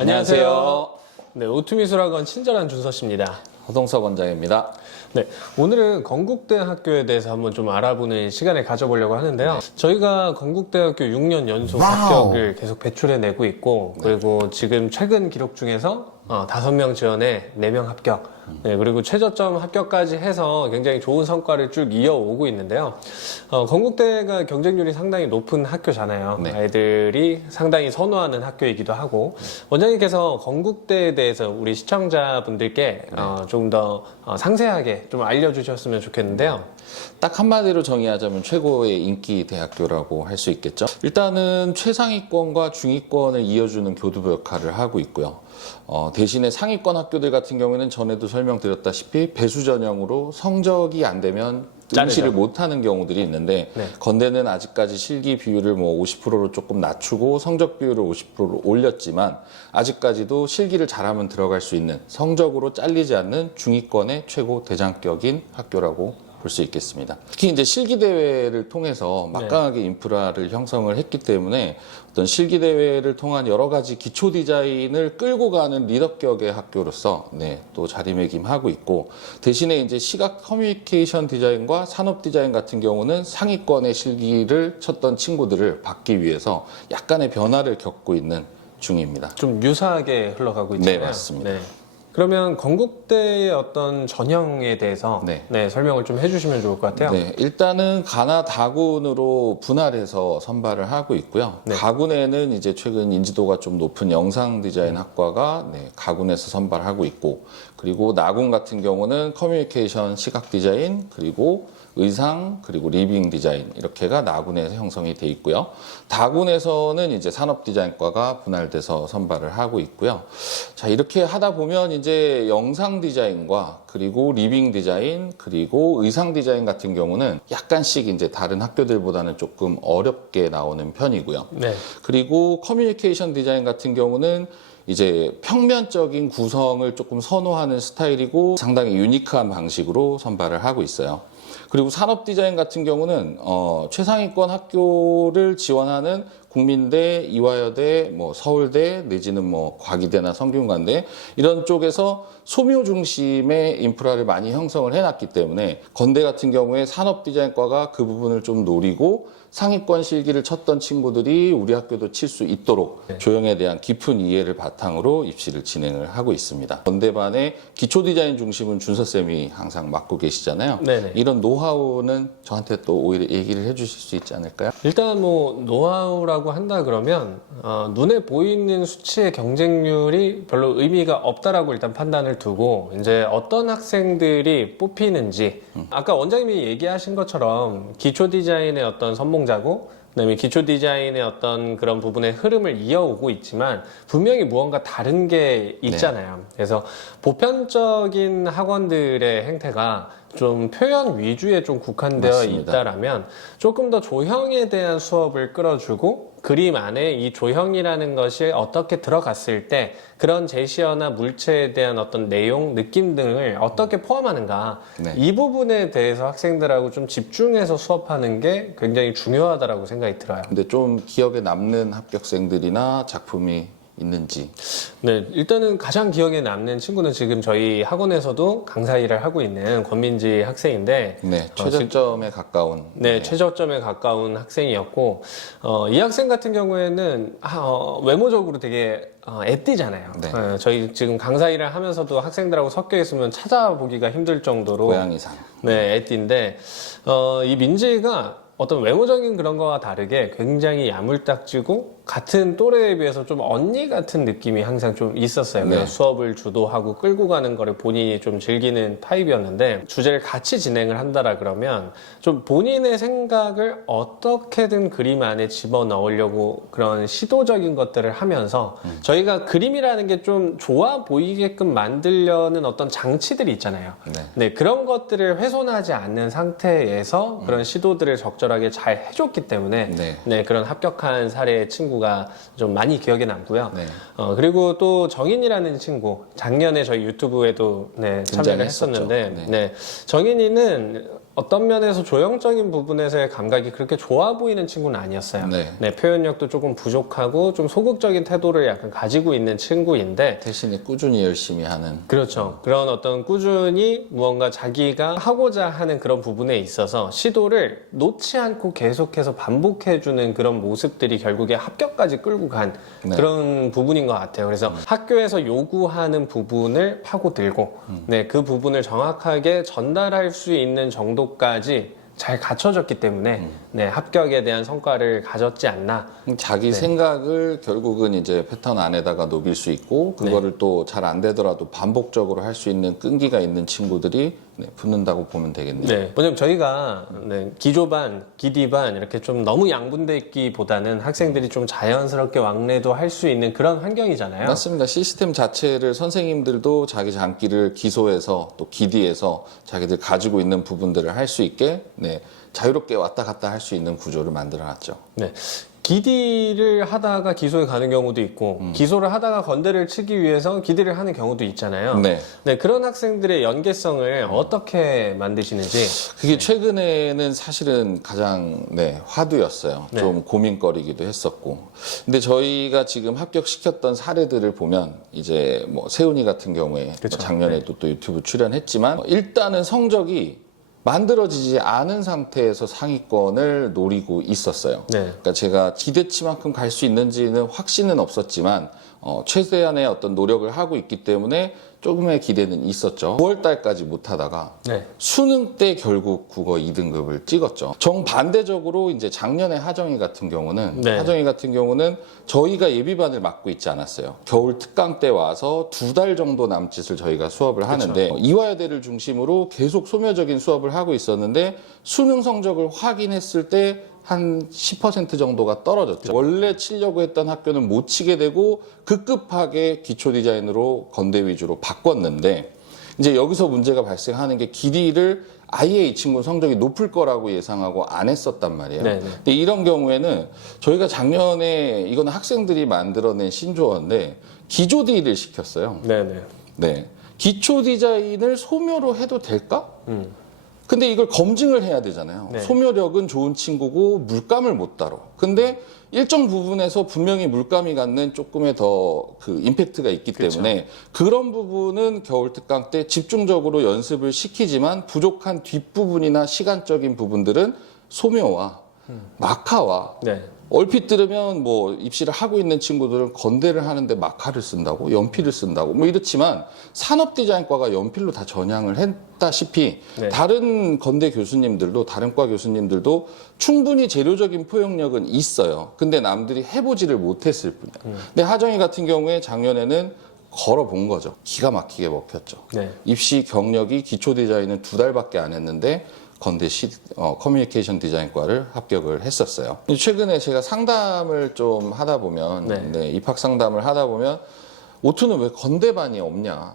안녕하세요. 네, 오투미술학원 친절한 준서씨입니다. 허동석 원장입니다. 네, 오늘은 건국대학교에 대해서 한번 좀 알아보는 시간을 가져보려고 하는데요. 저희가 건국대학교 6년 연속 합격을 계속 배출해내고 있고, 그리고 지금 최근 기록 중에서 5명 지원에 4명 합격, 네, 그리고 최저점 합격까지 해서 굉장히 좋은 성과를 쭉 이어오고 있는데요. 건국대가 경쟁률이 상당히 높은 학교잖아요. 네. 아이들이 상당히 선호하는 학교이기도 하고, 원장님께서 건국대에 대해서 우리 시청자분들께 좀 더 상세하게 좀 알려주셨으면 좋겠는데요. 딱 한마디로 정의하자면 최고의 인기 대학교라고 할 수 있겠죠. 일단은 최상위권과 중위권을 이어주는 교두보 역할을 하고 있고요. 대신에 상위권 학교들 같은 경우에는 전에도 설명드렸다시피 배수 전형으로 성적이 안 되면 응시를 못하는 경우들이 있는데, 네. 건대는 아직까지 실기 비율을 50%로 조금 낮추고 성적 비율을 50%로 올렸지만 아직까지도 실기를 잘하면 들어갈 수 있는, 성적으로 잘리지 않는 중위권의 최고 대장격인 학교라고 볼 수 있겠습니다. 특히 이제 실기대회를 통해서 막강하게 인프라를 형성을 했기 때문에 어떤 실기대회를 통한 여러 가지 기초 디자인을 끌고 가는 리더격의 학교로서 또 자리매김하고 있고, 대신에 이제 시각 커뮤니케이션 디자인과 산업 디자인 같은 경우는 상위권의 실기를 쳤던 친구들을 받기 위해서 약간의 변화를 겪고 있는 중입니다. 좀 유사하게 흘러가고 있잖아요. 네, 맞습니다. 그러면 건국대의 어떤 전형에 대해서 설명을 좀 해주시면 좋을 것 같아요. 네, 일단은 가나 다군으로 분할해서 선발을 하고 있고요. 가군에는 이제 최근 인지도가 좀 높은 영상 디자인 학과가 가군에서 선발하고 있고, 그리고 나군 같은 경우는 커뮤니케이션 시각 디자인, 그리고 의상, 그리고 리빙 디자인, 이렇게가 나군에서 형성이 돼 있고요. 다군에서는 이제 산업 디자인과가 분할돼서 선발을 하고 있고요. 자, 이렇게 하다 보면 이제 영상 디자인과 그리고 리빙 디자인, 그리고 의상 디자인 같은 경우는 약간씩 이제 다른 학교들보다는 조금 어렵게 나오는 편이고요. 그리고 커뮤니케이션 디자인 같은 경우는 이제 평면적인 구성을 조금 선호하는 스타일이고 상당히 유니크한 방식으로 선발을 하고 있어요. 그리고 산업 디자인 같은 경우는 최상위권 학교를 지원하는 국민대, 이화여대, 서울대, 내지는 과기대나 성균관대, 이런 쪽에서 소묘 중심의 인프라를 많이 형성을 해놨기 때문에 건대 같은 경우에 산업 디자인과가 그 부분을 좀 노리고 상위권 실기를 쳤던 친구들이 우리 학교도 칠 수 있도록 조형에 대한 깊은 이해를 바탕으로 입시를 진행을 하고 있습니다. 건대반의 기초 디자인 중심은 준서쌤이 항상 맡고 계시잖아요. 이런 노하우는 저한테 또 오히려 얘기를 해주실 수 있지 않을까요? 일단 노하우라고 한다 그러면 눈에 보이는 수치의 경쟁률이 별로 의미가 없다라고 일단 판단을 두고, 이제 어떤 학생들이 뽑히는지, 아까 원장님이 얘기하신 것처럼 기초 디자인의 어떤 선봉자고, 그다음에 기초 디자인의 어떤 그런 부분의 흐름을 이어오고 있지만 분명히 무언가 다른 게 있잖아요. 그래서 보편적인 학원들의 행태가 좀 표현 위주에 좀 국한되어 있다라면 조금 더 조형에 대한 수업을 끌어주고, 그림 안에 이 조형이라는 것이 어떻게 들어갔을 때 그런 제시어나 물체에 대한 어떤 내용, 느낌 등을 어떻게 포함하는가, 이 부분에 대해서 학생들하고 좀 집중해서 수업하는 게 굉장히 중요하다고 생각이 들어요. 근데 좀 기억에 남는 합격생들이나 작품이 있는지? 일단은 가장 기억에 남는 친구는 지금 저희 학원에서도 강사 일을 하고 있는 권민지 학생인데, 최저점에 가까운. 최저점에 가까운 학생이었고, 이 학생 같은 경우에는 외모적으로 되게 애띠잖아요. 저희 지금 강사 일을 하면서도 학생들하고 섞여 있으면 찾아보기가 힘들 정도로 고양이상. 애띠인데, 이 민지가 어떤 외모적인 그런 거와 다르게 굉장히 야물딱지고 같은 또래에 비해서 좀 언니 같은 느낌이 항상 좀 있었어요. 그래서 수업을 주도하고 끌고 가는 거를 본인이 좀 즐기는 타입이었는데, 주제를 같이 진행을 한다라 그러면 좀 본인의 생각을 어떻게든 그림 안에 집어넣으려고 그런 시도적인 것들을 하면서 저희가 그림이라는 게 좀 좋아 보이게끔 만들려는 어떤 장치들이 있잖아요. 그런 것들을 훼손하지 않는 상태에서 그런 시도들을 적절하게 잘 해줬기 때문에 그런 합격한 사례의 친구가 좀 많이 기억에 남고요. 그리고 또 정인이라는 친구, 작년에 저희 유튜브에도 참여를 했었는데, 정인이는 어떤 면에서 조형적인 부분에서의 감각이 그렇게 좋아 보이는 친구는 아니었어요. 네. 표현력도 조금 부족하고 좀 소극적인 태도를 약간 가지고 있는 친구인데 대신에 꾸준히 열심히 하는. 그렇죠. 그런 어떤 꾸준히 무언가 자기가 하고자 하는 그런 부분에 있어서 시도를 놓지 않고 계속해서 반복해주는 그런 모습들이 결국에 합격까지 끌고 간 네. 그런 부분인 것 같아요. 그래서 학교에서 요구하는 부분을 파고들고 그 부분을 정확하게 전달할 수 있는 정도까지 잘 갖춰졌기 때문에 합격에 대한 성과를 가졌지 않나. 자기 생각을 결국은 이제 패턴 안에다가 녹일 수 있고 그거를 또 잘 안 되더라도 반복적으로 할 수 있는 끈기가 있는 친구들이 붙는다고 보면 되겠네요. 왜냐면 저희가 기조반, 기디반 이렇게 좀 너무 양분돼 있기보다는 학생들이 좀 자연스럽게 왕래도 할 수 있는 그런 환경이잖아요. 맞습니다. 시스템 자체를 선생님들도 자기 장기를 기소해서 또 기디해서 자기들 가지고 있는 부분들을 할 수 있게 자유롭게 왔다 갔다 할 수 있는 구조를 만들어놨죠. 기디를 하다가 기소에 가는 경우도 있고 기소를 하다가 건대를 치기 위해서 기디를 하는 경우도 있잖아요. 그런 학생들의 연계성을 어떻게 만드시는지. 그게 최근에는 사실은 가장 화두였어요. 좀 고민거리기도 했었고. 근데 저희가 지금 합격시켰던 사례들을 보면 이제 뭐 세훈이 같은 경우에 작년에도 또 유튜브 출연했지만 일단은 성적이 만들어지지 않은 상태에서 상위권을 노리고 있었어요. 그러니까 제가 기대치만큼 갈 수 있는지는 확신은 없었지만 최대한의 어떤 노력을 하고 있기 때문에 조금의 기대는 있었죠. 9월 달까지 못하다가 수능 때 결국 국어 2등급을 찍었죠. 정반대적으로 이제 작년에 하정이 같은 경우는 저희가 예비반을 맡고 있지 않았어요. 겨울 특강 때 와서 2달 정도 남짓을 저희가 수업을 하는데 이화여대를 중심으로 계속 소묘적인 수업을 하고 있었는데 수능 성적을 확인했을 때 한 10% 정도가 떨어졌죠. 원래 치려고 했던 학교는 못 치게 되고 급급하게 기초 디자인으로 건대 위주로 바꿨는데 이제 여기서 문제가 발생하는 게 기디를 아예 이 친구 성적이 높을 거라고 예상하고 안 했었단 말이에요. 근데 이런 경우에는 저희가 작년에 이거는 학생들이 만들어낸 신조어인데 기조 디를 시켰어요. 기초 디자인을 소묘로 해도 될까? 근데 이걸 검증을 해야 되잖아요. 소묘력은 좋은 친구고 물감을 못 다뤄. 근데 일정 부분에서 분명히 물감이 갖는 조금의 더 그 임팩트가 있기 때문에 그런 부분은 겨울 특강 때 집중적으로 연습을 시키지만 부족한 뒷부분이나 시간적인 부분들은 소묘와 마카와 얼핏 들으면 뭐 입시를 하고 있는 친구들은 건대를 하는데 마카를 쓴다고 연필을 쓴다고 뭐 이렇지만 산업디자인과가 연필로 다 전향을 했다시피 다른 건대 교수님들도 다른 과 교수님들도 충분히 재료적인 포용력은 있어요. 근데 남들이 해보지를 못했을 뿐이야. 근데 하정이 같은 경우에 작년에는 걸어본 거죠. 기가 막히게 먹혔죠. 입시 경력이 기초 디자인은 2달밖에 안 했는데 건대 커뮤니케이션 디자인과를 합격을 했었어요. 최근에 제가 상담을 좀 하다 보면 입학 상담을 하다 보면 오투는 왜 건대반이 없냐.